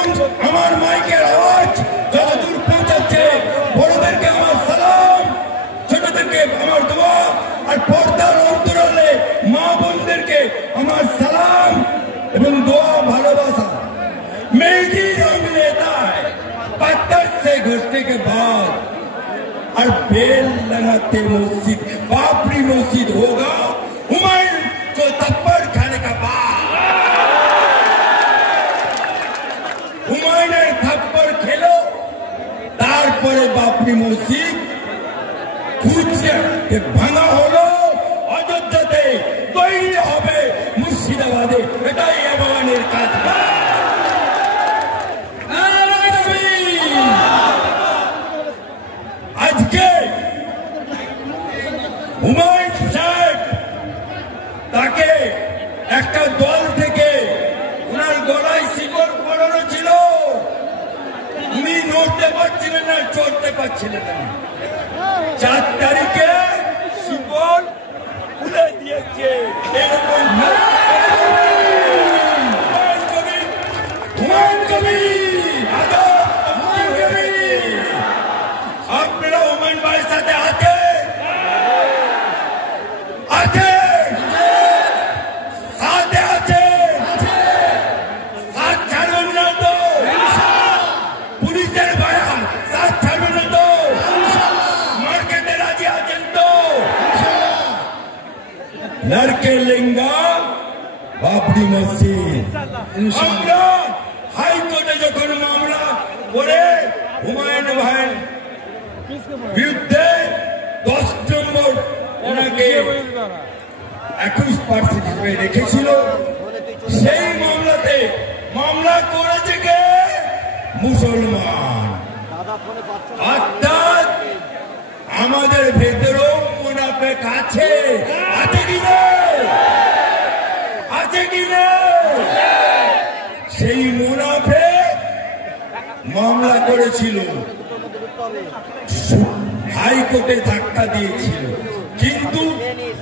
এবং আমার মাইকের আওয়াজ যতদূর পৌঁছাচ্ছে, বড়দেরকে আমার সালাম, ছোটদেরকে আমার দোয়া, আর পর্দার অন্তরালে মা বোনদেরকে আমার সালাম এবং দোয়া, ভালোবাসা। मेरी रंग लेता है पत्थर से घुसने के बाद, और बेल लगाते मस्जिद बाबरी मस्जिद होगा हुमायूं को थप्पड़ खाने का बाद। হুমায়ুনের থাপ্পড় খেলো, তারপরে বাবরি মসজিদ খুঁজছে ভাঙা হলো, অযোধ্যাতে তৈরি হবে মুর্শিদাবাদে। এটাই ভগবানের কাজ। আজকে হুমায়ুন সাহেব তাকে একটা দল থেকে ওনার গলায় শিকল পরানো ছিল, উনি নড়তে পারছিলেন না, চড়তে পারছিলেন না। 4 তারিখে শিকল খুলে দিয়েছে। এরকম হুমায়ুন কবির আপনারা হুমায়ুন ভাইয়ের সাথে আছে আছে সাথে আছে, সাথ ছাড়বেন না তো? পুলিশের ভাইয়া সাথ ছাড়বেন না তো? মার্কেটে রাজি আছেন তো? লড়কে লেঙ্গা বাবরি মসজিদ। আমরা হাইকোর্টে যখন মামলা করে হুমায়ুন ভাইয়ের বিরুদ্ধে 10 নম্বর ওনাকে 21% হিসেবে রেখেছিল, সেই মামলাতে মামলা করেছে কে? মুসলমান। অর্থাৎ আমাদের ভেতরেও মুনাফেক আছে। আছে কি না? আছে কি না? সেই মুনাফেক মামলা করেছিল, हाईकोर्टे धक्का दिए, किंतु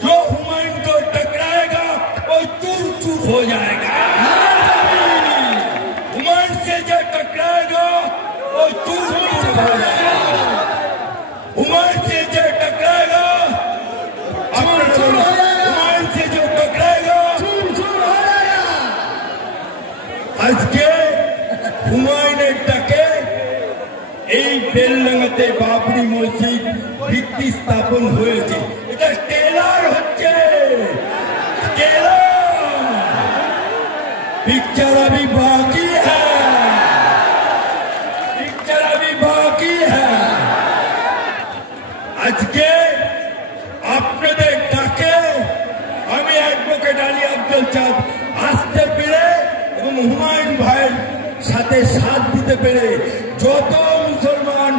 जो हुमायूं को टकराएगा वो चूर चूर हो जाएगा। हुमायूं से जो टकराएगा वो चूर चूर हो जाएगा। हुमायूं से जो टकराएगा, हुमायूं से जो टकराएगा चूर चूर हो जाएगा। आज के हुमायूं टके এই বেলডাঙ্গাতে বাবরি মসজিদ ভিত্তি স্থাপন হয়েছে। এটা টেলার হচ্ছে, পিকচার अभी बाकी है, পিকচার अभी बाकी है। আজকে আপনাদের ডাকে আমি অ্যাডভোকেট আলী আব্দুল চাঁদ আসতে পেরে এবং হুমায়ুন ভাইয়ের সাথে সাথ দিতে পেরে যত মুসলমান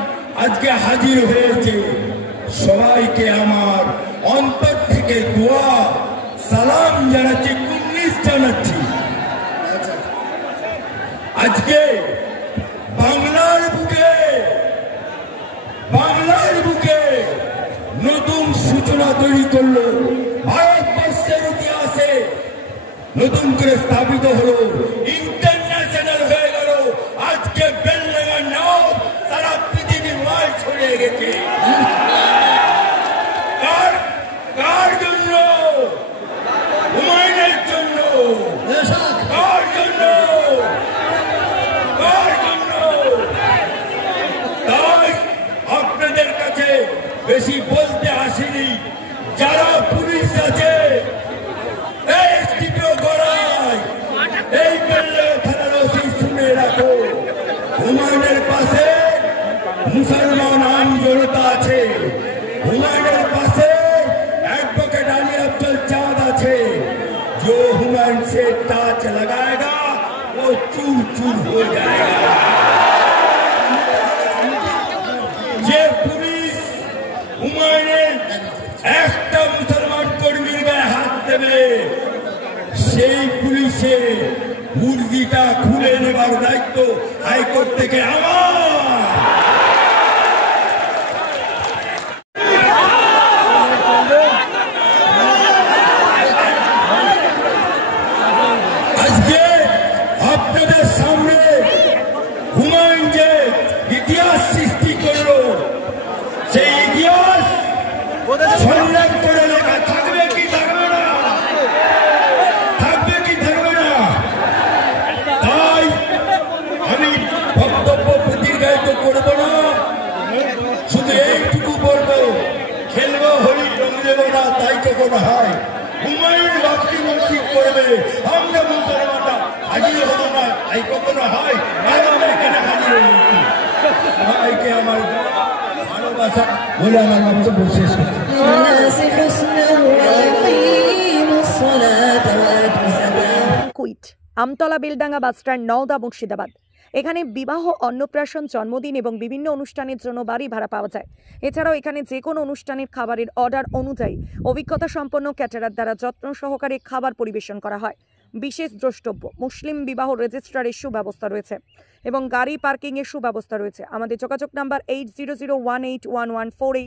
আজকে হাজির হয়েছে সবাইকে আমার অন্তর থেকে দোয়া সালাম জানাচ্ছি, কুর্নিশ জানাচ্ছি। আজকে বাংলার বুকে নতুন সূচনা তৈরি করলো, ভারতবর্ষের ইতিহাসে নতুন করে স্থাপিত হলো, ইন্টারন্যাশনাল হয়ে গেল। আজকে বেলডাঙ্গার নাম সারা পৃথিবীর মাঝ ছড়িয়ে গেছে। কার জন্য? হুমায়ুনের জন্য। কার জন্য? কার জন্য? তাই আপনাদের কাছে বেশি বলতে আসেনি, যারা পুলিশ আছে এই বেলডাঙ্গা থানার ওসি শুনে রাখো, হুমায়ুনের পাশে মুসলমান আম জনতা আছে, হুমায়ুনের পাশে एडवोकेट अली अब्दुल चाँद আছে। जो हुमायूं से टाच लगाएगा वो चूर चूर हो जाएगा। ये पुलिस হুমায়ুনের একটা মুসলমান কর্মীর গায়ে হাত দেবে, সেই পুলিশের মুরগিটা খুলে নেবার দায়িত্ব হাইকোর্ট থেকে আমার। আজকে আপনাদের সামনে কখনো হয় হুমায়ুন বাবরি মসজিদ করবে আমরা মুসলমানরা হাজির হবো না তাই কখনো হয় আমরা এখানে হাজির হয়েছি সবাইকে আমার ভালোবাসা বলে আমার বক্তব্য শেষ করছি কুইট আমতলা বেলডাঙ্গা বাসস্ট্যান্ড নওদা মুর্শিদাবাদ। এখানে বিবাহ, অন্নপ্রাশন, জন্মদিন এবং বিভিন্ন অনুষ্ঠানের জন্য বাড়ি ভাড়া পাওয়া যায়। এছাড়াও এখানে যে কোনো অনুষ্ঠানের খাবারের অর্ডার অনুযায়ী অভিজ্ঞতা সম্পন্ন ক্যাটারার দ্বারা যত্ন সহকারে খাবার পরিবেশন করা হয়। বিশেষ দ্রষ্টব্য, মুসলিম বিবাহ রেজিস্ট্রারের সুব্যবস্থা রয়েছে এবং গাড়ি পার্কিংয়ের সুব্যবস্থা রয়েছে। আমাদের যোগাযোগ নাম্বার 8001811148।